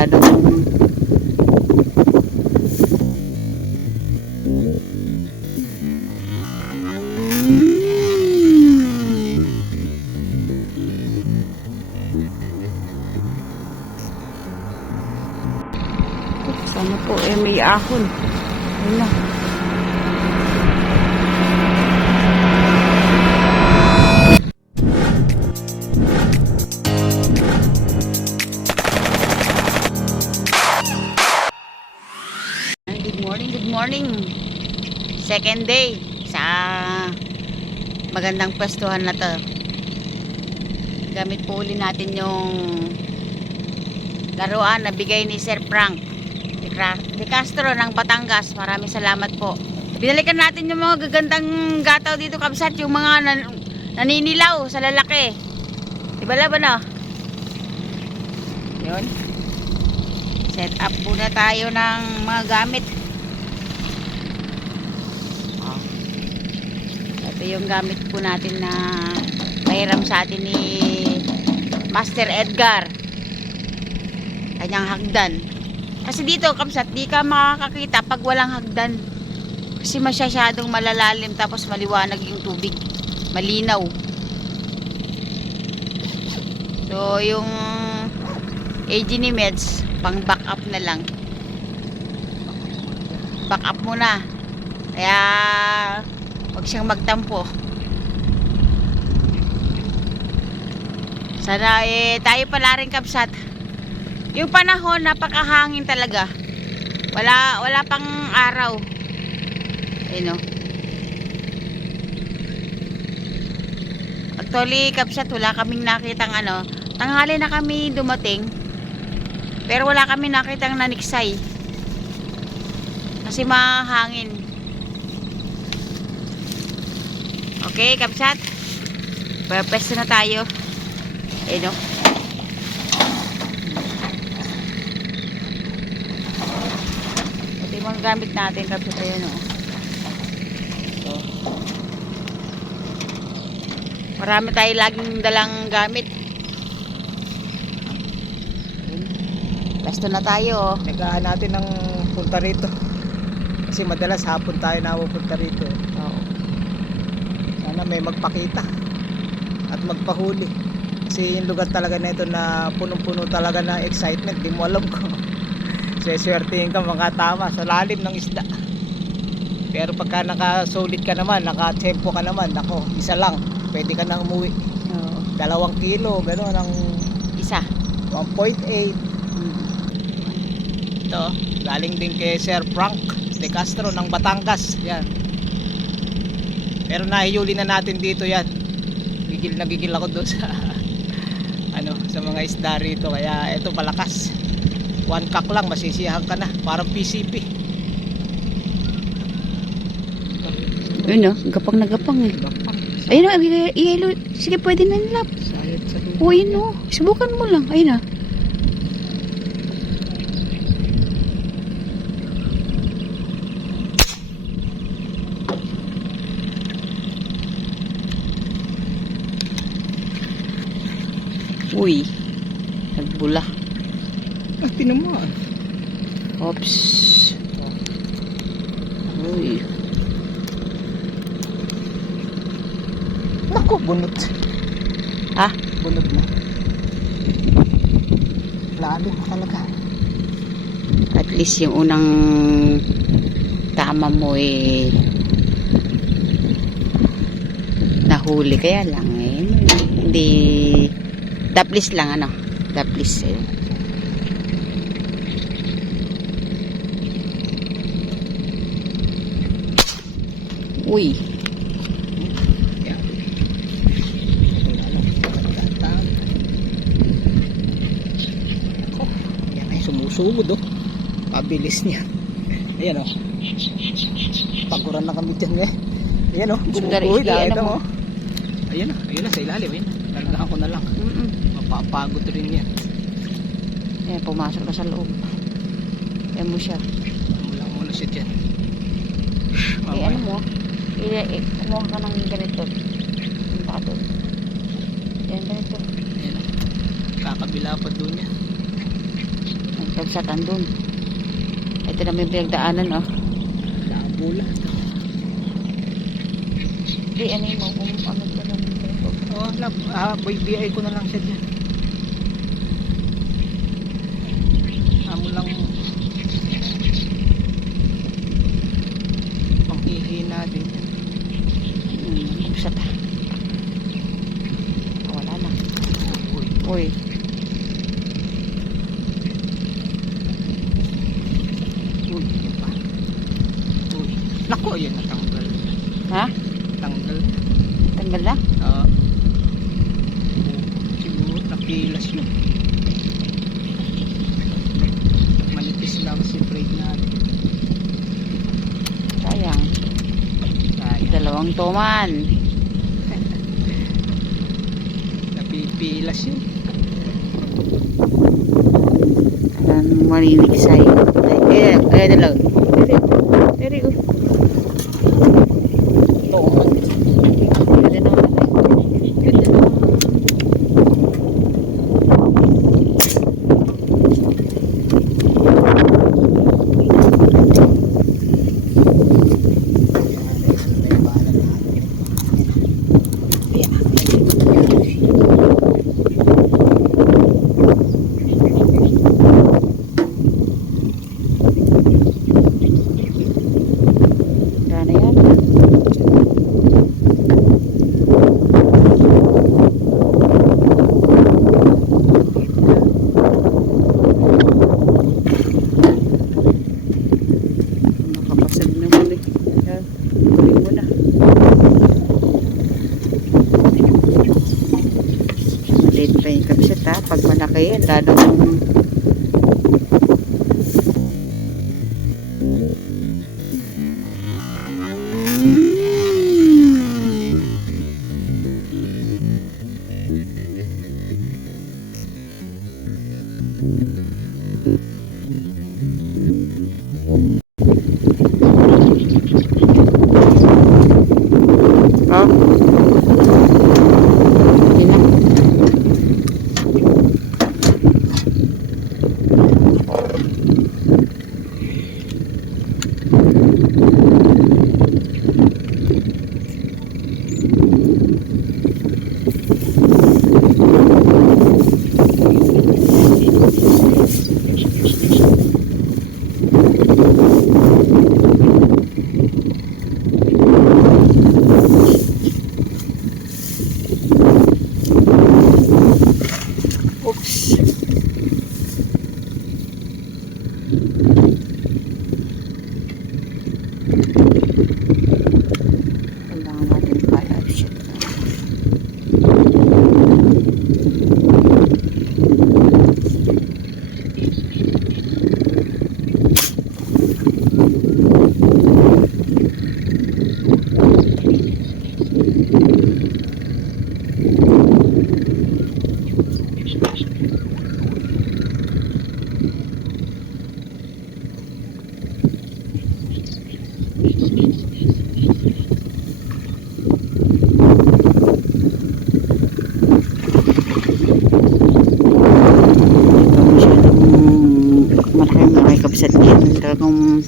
masyadong sana po may ahon. Ayun na. Good morning. Second day sa magandang pwestuhan na to. Gamit po uli natin yung laruan na bigay ni Sir Frank de Castro ng Batangas. Maraming salamat po. Binalikan natin yung mga gagandang gataw dito, kabsat, yung mga naninilaw sa lalaki. Diba laban o? Yun. Set up muna tayo ng mga gamit. Ito yung gamit po natin na pahiram sa atin ni Master Edgar. Kanyang hagdan. Kasi dito, kamsat, di ka makakakita pag walang hagdan. Kasi masyadong malalalim tapos maliwanag yung tubig. Malinaw. So, yung AG ni Meds, pang back up na lang. Back up muna. Kaya huwag siyang magtampo. Sana tayo pala rin, kapsat. Yung panahon napakahangin talaga. Wala pang araw. Ayun o. Actually, kapsat, wala kaming nakitang tanghali na kami dumating. Pero wala kami nakitang naniksay. Kasi mahangin. Okay, kapsat. Pwesto na tayo. Ayun o. Ito yung mga gamit natin, kapsat. Ayun o. So, marami tayo laging dalang gamit. Pwesto na tayo. Nagahan natin ng punta rito. Kasi madalas hapon tayo napupunta rito. Oo. Sana may magpakita at magpahuli. Kasi yung lugar talaga na ito na punong-puno talaga na excitement. Di mo alam ko. Seswertihin ka makatama sa lalim ng isda. Pero pagka nakasolid ka naman, naka-tempo ka naman, ako, isa lang. Pwede ka na umuwi. Oo. 2 kilo, gano'n ang Isa. 1.8. Ito, galing din kay Sir Frank de Castro ng Batangas. Yan. Pero nahihuli na natin dito yan. Gigil na gigil ako doon sa sa mga isda rito. Kaya ito palakas. 1 kak lang, masisiyahan ka na. Parang PCP. Ayun o, gapang na gapang eh. Ayun o, i-ilo. Sige, pwede na nilap. O, ayun o. Subukan mo lang. Ayun o. Uy, nagbula. Tinamaan. Oops. Uy. Naku, bunot. Ha? Bunot na. Lalim talaga. At least yung unang tama mo nahuli. Kaya lang hindi daplis lang daplis Uy. Sumusugod pabilis niya. Ayan paguran na kami dyan ayan bumubuhay dahil ayan sa ilalim talagaan ko na lang. Mapapagod rin yan. Ayan, pumasok na sa loob. Ayan mo siya. Mula siya dyan. Ano mo? Kumuha ka ng ganito. Punta ka doon. Ayan, ganito. Ayan kakabila pa doon yan. Kabsat, andun. Ito naman yung pinagdaanan, oh. Labula. Di, ano mo, kung ano ko lang. BI ko na lang siya dyan. Amo lang panghihina din. Kabsat. Wala na. Uy. Uy. Uy. Yan pa. Uy. Naku, ayan natanggal. Ha? Tanggal. Tanggal na? Oo. Siguro napilas yun. Manipis lang si braid natin. Sayang. Sayang. Dalawang toman. Napipilas yun. Ang marinig sa'yo. Ay, dalaw. Very good. Oo. Ganda naman. Ganda naman. Gana yan. Nakapasag na huli. Yan. Tuloy mo na. Maliit pa yung kabsat ha. Pag malaki yan, lalo ng oh. Yun na. Oops. Kailangan natin pala siya. Malaki kabsat yan. Talagang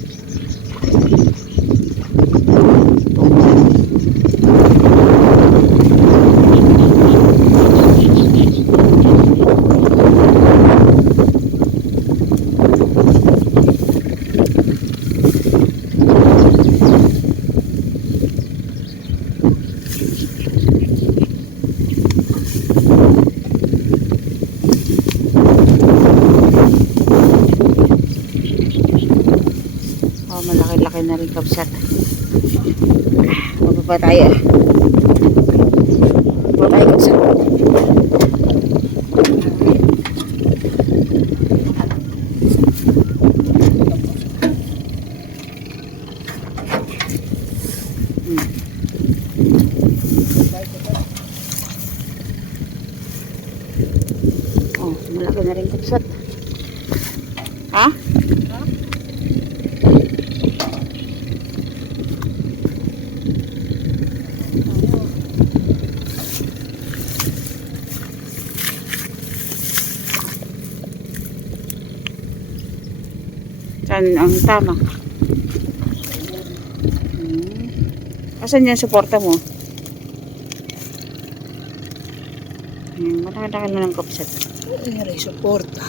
malaki-laki na rin kabsat. Mababa tayo. Mababa tayo kabsat. Oh, malaki na rin kabsat. Ha? Saan ang tama? Asan yung suporta mo? Malaki-laki na ng kapsat. Ay, suporta.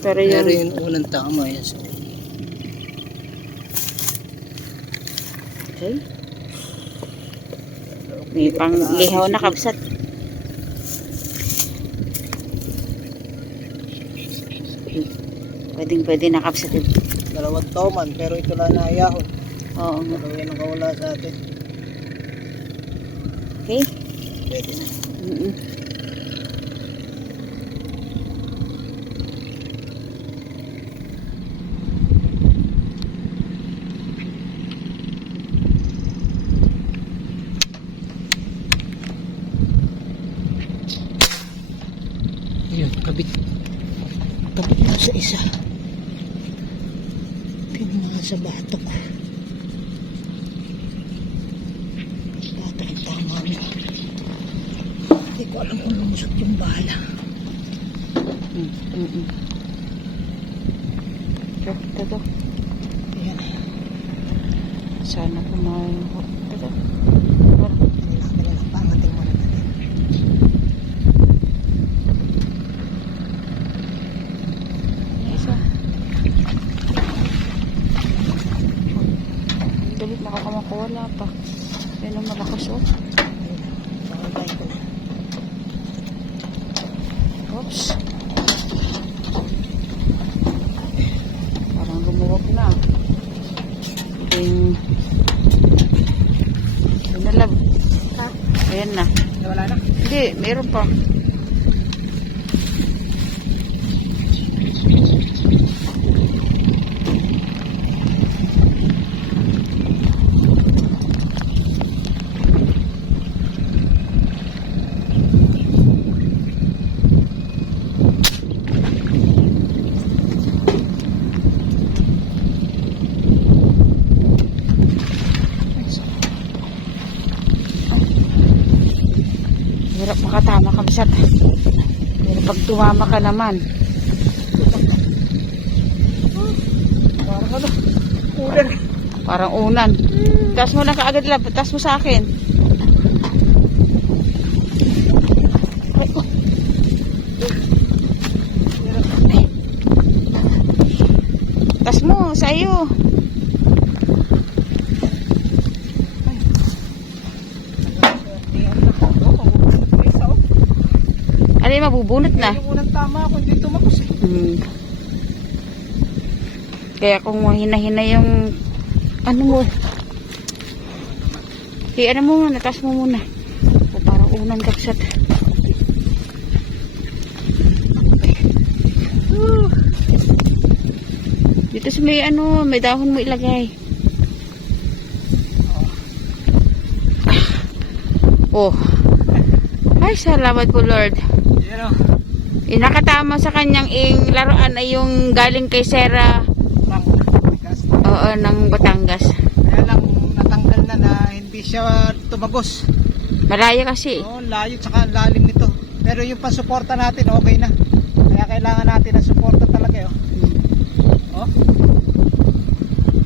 Pero Pero yung... yung unang tama yan. Okay. May pang lihaw na kapsat. Pwedeng-pwede na kapsat yun. Dalawang toman, pero ito lang naayahon. Oo. Dalawa yung nakawala sa atin. Okay. Pwede na. Ayun, kabit. Kabit na sa isa. Pinunga sa batok. Batok ang tama mo. Hindi ko alam kung lumusot yung bala. Ito. Ayan. Sana pumayo. Ito. Pangating mo na natin. Isa. Dalit nakakamawala pa. Yan ang malakas oh. Pangating ko na. Oops. Parang lumuwag na. Yun na lang. Ayan na. Wala na? Hindi, meron pa. Hirap makatama kapsat. Pero pag tumama ka naman, Parang ano? Ulan. parang unan. Taas mo lang kaagad lang. Taas mo sa akin. Ay, oh. Taas mo sa iyo. Alin, mabubunot na. Yung unang tama ako, hindi tumakos eh. Kaya kung mahina-hina yung ano mo, ano mo muna, taas mo muna. O parang unang kapsat. Dito sa may ano, may dahon mo ilagay. Oh. Ay, salamat po Lord. Yan o. Yung nakatama sa kanyang laruan ay yung galing kay Sarah. Oo, ng Batangas. Kaya lang natanggal na hindi siya tumagos. Malaya kasi. Oo, layo tsaka lalim nito. Pero yung pasuporta natin okay na. Kaya kailangan natin ng suporta talaga oh.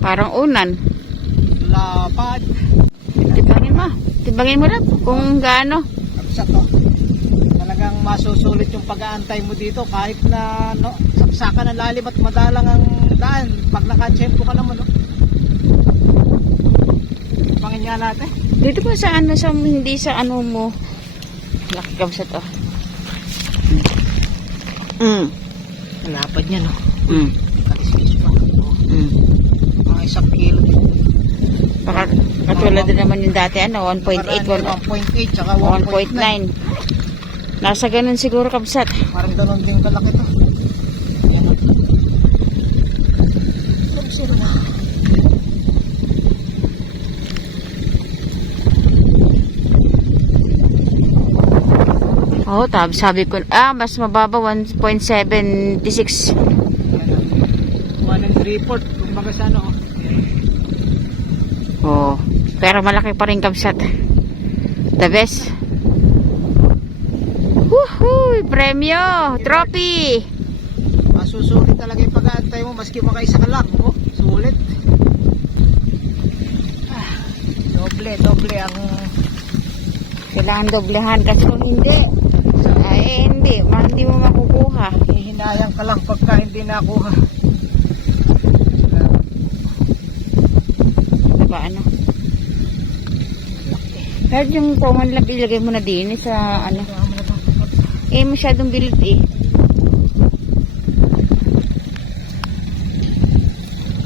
Parang unan. Lapad. Tibangin mo lang kung gaano. Kapsat to. Talagang masusulit yung pag-aantay mo dito kahit na saksakan ng lalim at madalang ang daan. Pag nakatsempo ka naman Pangin nga natin. Dito pa sa ano, hindi sa ano mo. Laki kapsat oh. Lapad niya no. Kalisis pa. Mga 1 kilo. Baka katulad din naman yung dati ano, 1.8, 1.8 tsaka 1.9. Nasa ganun siguro kapsat. Parang ganun din kalaki to. Yan o. Oh, sabi ko, mas mababa 1.76. Yan o. 1 3/4. Kumbaga sa ano Oh, pero malaki pa rin kapsat. The best. Woohoo! Premyo! Trophy! Masusulit talaga yung pag-aantay mo. maski makaisa ka lang. Oh, sulit. Doble ang Kailangan doblehan kasi kung hindi, ay hindi mo makukuha. hihinayang ka lang pagka hindi nakuha. Diba ano? Kahit yung common lang ilagay mo na din sa ano. Masyadong bilid eh.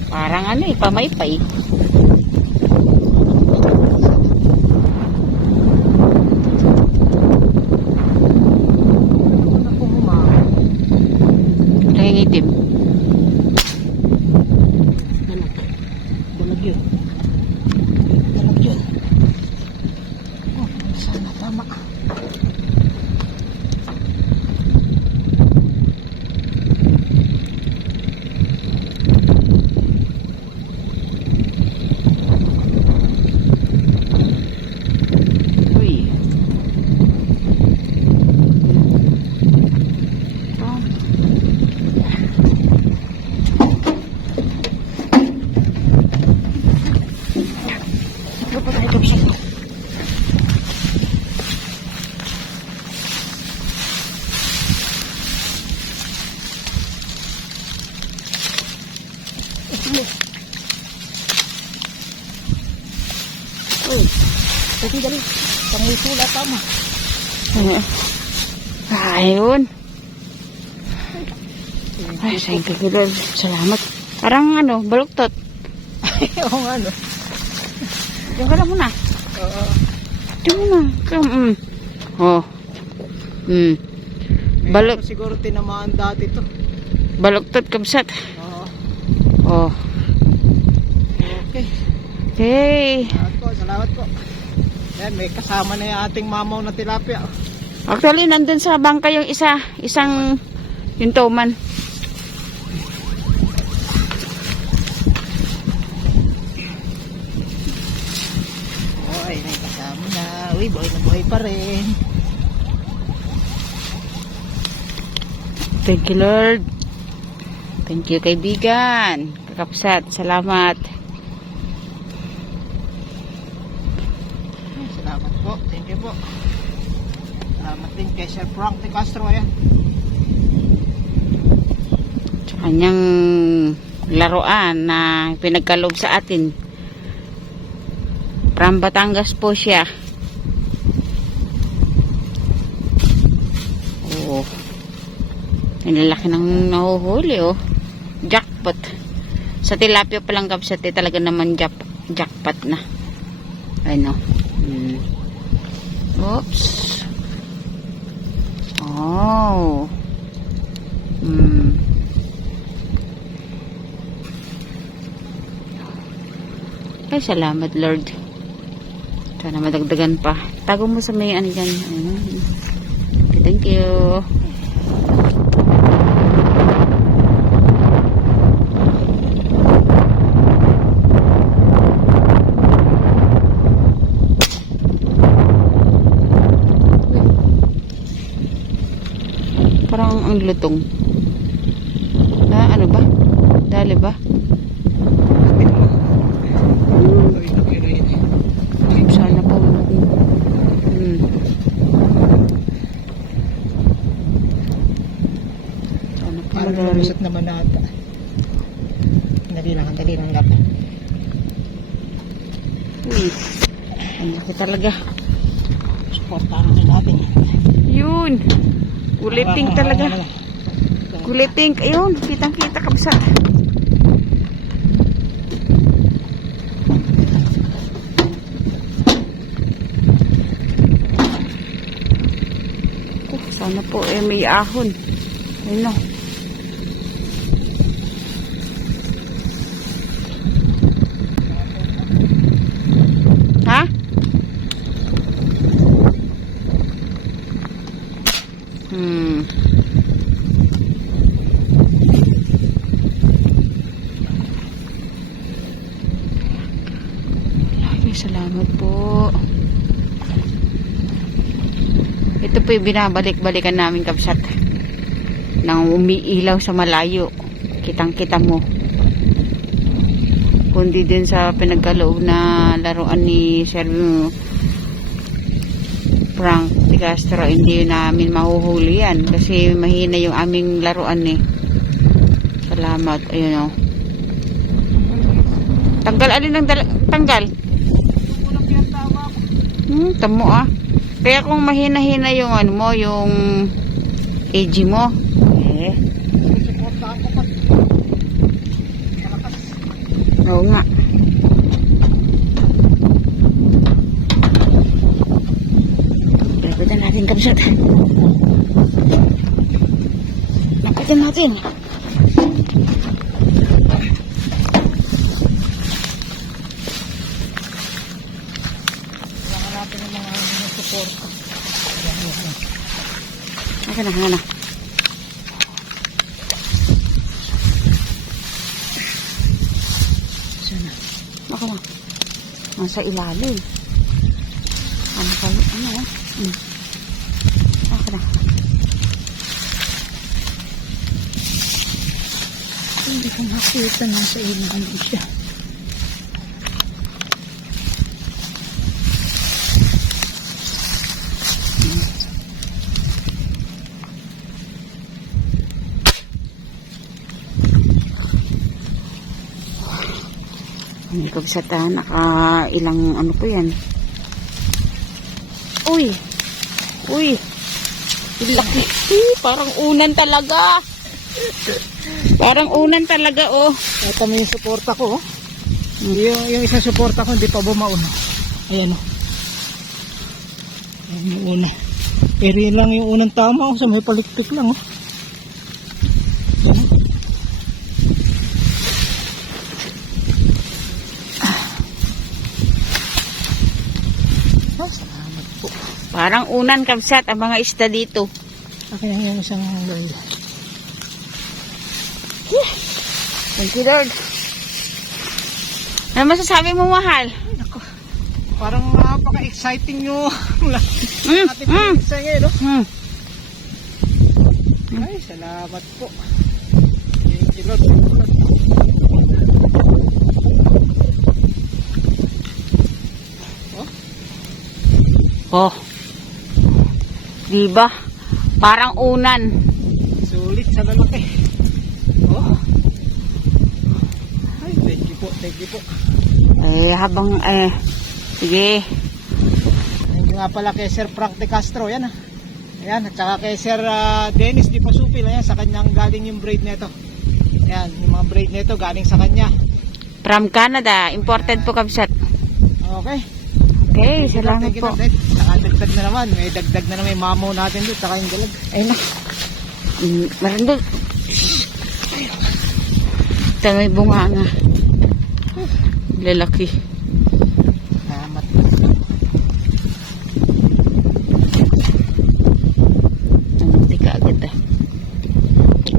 Parang ano eh, pamaypay. Kaya ng itim. Dalag yun. Oh, sana tama. Uy. Oh. Uy, dali. Pangusula tama. Ayun. Ay, thank you, Lord. Salamat. Parang ano, baluktot. Oo nga no. Diyan ka lang muna. Oo. Diyan muna. Oh. Balok. Siguro tinamaan dati to. Baluktot, kabsat. Oo. Oh. Okay. Okay. Salamat po. Yan, may kasama na yung ating mamaw na tilapia. Actually, nandun sa bangka yung isang yung toman. Oy, may kasama na. Uy, buhay na buhay pa rin. Thank you, Lord. Thank you, kaibigan. Kakapsat, salamat. Salamat po. Thank you po. Salamat din kay Sir Frank de Castro. Ayan. Sa kanyang laruan na pinagkaloob sa atin. From Batangas po siya. Oh. Ang lalaki ng nahuhuli, oh. Jackpot. Sa tilapia palang kapsat, talaga naman jackpot na. Ano. Oops. Oh. Ay, salamat, Lord. Sana madagdagan pa. Tago mo sa may ano dyan. Okay, thank you. Parang ang lutong. Ano ba? Dali ba? Sana pa. Sana pa. Parang nalusot naman ata. Dali lang dapat. Ang laki talaga. Supportahan na natin. Yun. Kuliting talaga. Kuliting. Ayun. Kitang-kita kabsa. Sana po may ahon. Ayun na. Ha? Salamat po. Ito po yung binabalik-balikan namin kapsat nang umiilaw sa malayo. kitang-kita mo. Kundi din sa pinagkaloob na laruan ni Sir Frank de Castro, hindi namin mahuhuli yan kasi mahina yung aming laruan eh. Salamat. Ayun o. Tanggal, alin ang tanggal? Tamo ah. Kaya kung mahina-hina yung ano mo, yung AG mo. Eh. Oo nga. Lapitan natin kapsat. Lapitan natin. Kailangan natin ng mga support. Ayan na. Ako na. Nasa ilalim. Ano kayo? Ano? Ako na. Hindi ko makita na sa ilalim siya. Hindi ko bisa ilang ano po yan. Uy! Laki. Parang unan talaga. Oh. Ito mo yung suporta ko. Yung isang suporta ko hindi pa bumaon. Ayan o. Ayan yung una. Pero yun lang yung unang tama sa may palikpik lang o. Salamat po. Parang unan kapsat ang mga isda dito. Akin yung isang girl. Thank you, Lord. Ano masasabi mo, mahal? Ako, parang napaka-exciting nyo. Ating pag-isa ngayon, no? Ay, salamat po. Thank you, Lord. Oh. Diba? Parang unan. Sulit sa lalaki. Oh. Ay, thank you po. Sige. Thank you nga pala kay Sir Frank de Castro, yan ah. Ayan, at saka kay Sir Dennis Di Pasupil, ayan, sa kanyang galing yung braid nito. Ayan, yung mga braid nito galing sa kanya. From Canada. Imported po kapsat. Okay. Okay, salamat po. Saka dagdag na naman, may dagdag na naman yung mamaw natin doon, saka yung galag. Ayun na. Meron doon. Ito may bunganga. Lalaki. Salamat. Namunti ka agad ah.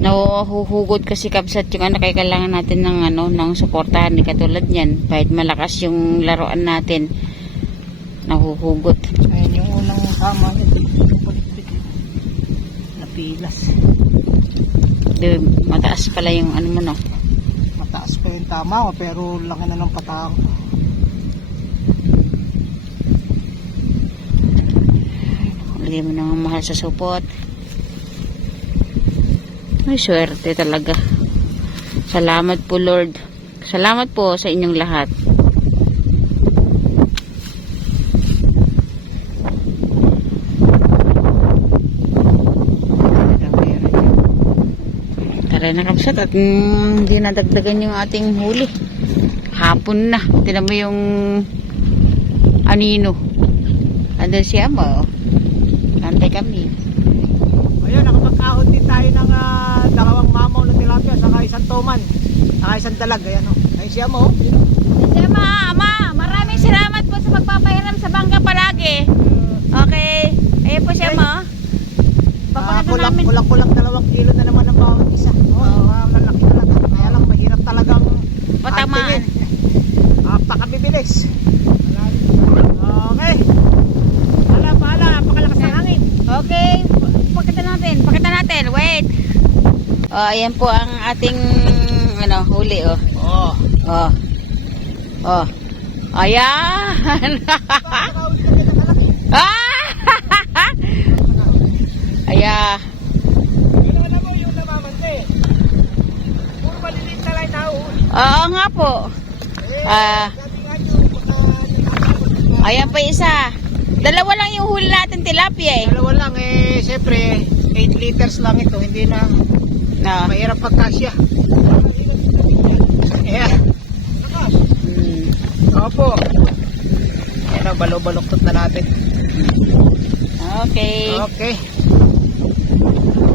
Nahuhugot kasi kapsat yung kaya kailangan natin ng suportahan. Di katulad yan. Kahit malakas yung laruan natin, nahuhugot. Ayun yung unang tama niya, yung palikpik. Napilas. Mataas pala yung ano mo no. Mataas pa yung tama ko, pero laki na ng patako. Lagyan mo ng mahal sa supot. Ay, swerte talaga. Salamat po, Lord. Salamat po sa inyong lahat. Tara na kapsat at hindi nadagdagan yung ating huli. Hapon na. Tinan mo yung anino. Andun siya mo. Antay kami. Ayun, nakapagkahon din tayo ng dalawang mamaw na tilapia, saka isang toman, saka isang dalag. Ayan o. Ayun siya mo. Siya ama. Maraming salamat po sa pagpapahiram sa bangka palagi. Okay. Ayan po siya mo. Papakita namin. Kulang 2 kilo na naman ang bawat isa. Malaki talaga. Kaya lang mahirap talagang Patamaan. Napakabibilis. Okay. Pala, napakalakas ng hangin. Okay. Pakita natin. Wait. Ayan po ang ating Ayan o, huli o. Oh. Oh. Oh. Ayan. Ah! Ayan. Yun alam mo yung namamante. Puro maliliit na lang nauhuli. Oo nga po. Ah. Sabi nga nyo, baka Ayan pa isa. Dalawa lang yung huli natin tilapia eh. dalawa lang siyempre 8 liters lang ito, hindi na No. mahirap pagkasya. Ayan. Opo. Ayan o, balo-baloktot na natin. Okay. Okay.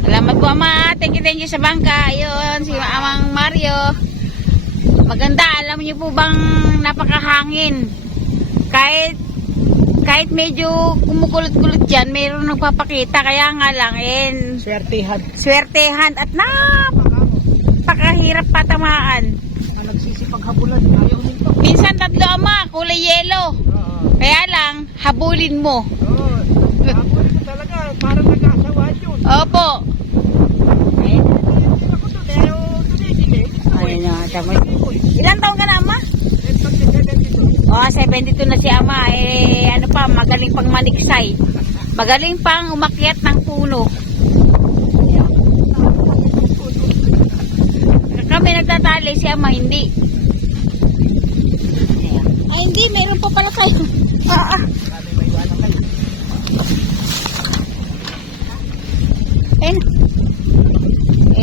Salamat po ama. Thank you sa bangka. Ayun, si Amang Mario. Maganda. Alam niyo po bang napakahangin. Kahit medyo kumukulot-kulot dyan, mayroong nagpapakita. Kaya nga lang, swertehan at napakahirap patamaan. Nagsisipaghabulan. Ayaw nito. Minsan 3 ama, kulay yellow. Oo. Kaya lang, habulin mo. Oo. Habulin mo talaga. Parang nag-asawaan yun. Opo. Ayun. Ako doon. Ayaw tuloy-dili. Ayun na, tama. Ilang taon ka na ama? Oh, 72 na si ama. Ano pa, magaling pang maniksay. Magaling pang umakyat ng puno. Kami nagtatali, si ama hindi. Ay, hindi. Meron pa pala kayo. Ayun.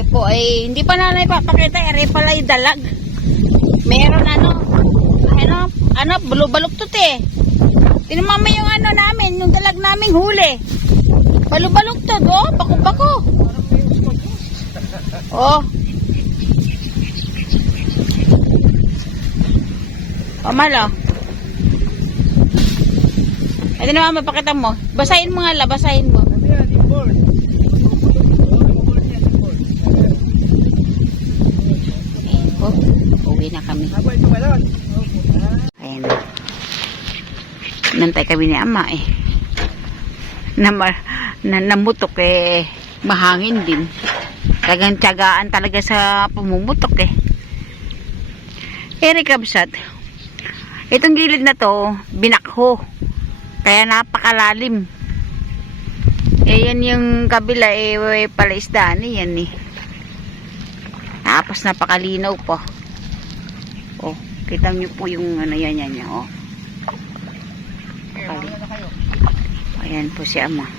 Po, hindi pa na ipapakita. Ere pala yung dalag. Meron balok-baloktot eh. Tinamama yung namin, yung dalag naming huli. Balok-baloktot, oh, bako-bako. Oh. Pamalo. Ito naman mapakita mo. Basahin mo nga la, basahin mo. Ayan po. Uwi na kami. Ayan na. Nantay kami ni ama eh. Namutok eh. Mahangin din. Talagang tiyagaan talaga sa pumumutok eh. Eric Absat. Itong gilid na to, binakho. Kaya napakalalim. Eh, yan yung kabila eh, palaisdaan eh, yan eh. Tapos napakalinaw po. Oh, kita nyo po yung yan, oh. Ayan po si ama.